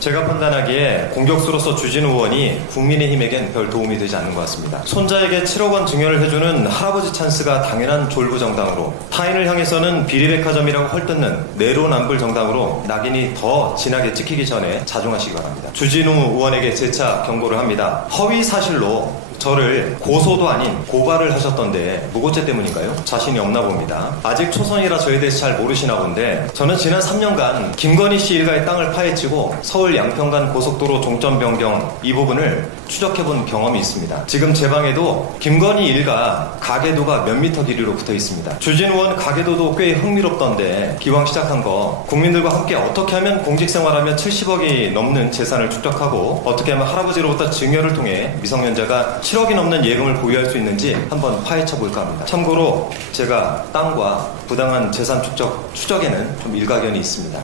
제가 판단하기에 공격수로서 주진우 의원이 국민의힘에겐 별 도움이 되지 않는 것 같습니다. 손자에게 7억 원 증여를 해주는 할아버지 찬스가 당연한 졸부 정당으로 타인을 향해서는 비리백화점이라고 헐뜯는 내로남불 정당으로 낙인이 더 진하게 찍히기 전에 자중하시기 바랍니다. 주진우 의원에게 재차 경고를 합니다. 허위 사실로 저를 고소도 아닌 고발을 하셨던데 무고죄 때문인가요? 자신이 없나 봅니다. 아직 초선이라 저에 대해서 잘 모르시나 본데 저는 지난 3년간 김건희 씨 일가의 땅을 파헤치고 서울 양평간 고속도로 종점 변경 이 부분을 추적해본 경험이 있습니다. 지금 제 방에도 김건희 일가 가계도가 몇 미터 길이로 붙어 있습니다. 주진 의원 가계도도 꽤 흥미롭던데 기왕 시작한 거 국민들과 함께 어떻게 하면 공직생활하며 70억이 넘는 재산을 축적하고 어떻게 하면 할아버지로부터 증여를 통해 미성년자가 7억이 넘는 예금을 보유할 수 있는지 한번 파헤쳐 볼까 합니다. 참고로 제가 땅과 부당한 재산 축적 추적에는 좀 일가견이 있습니다.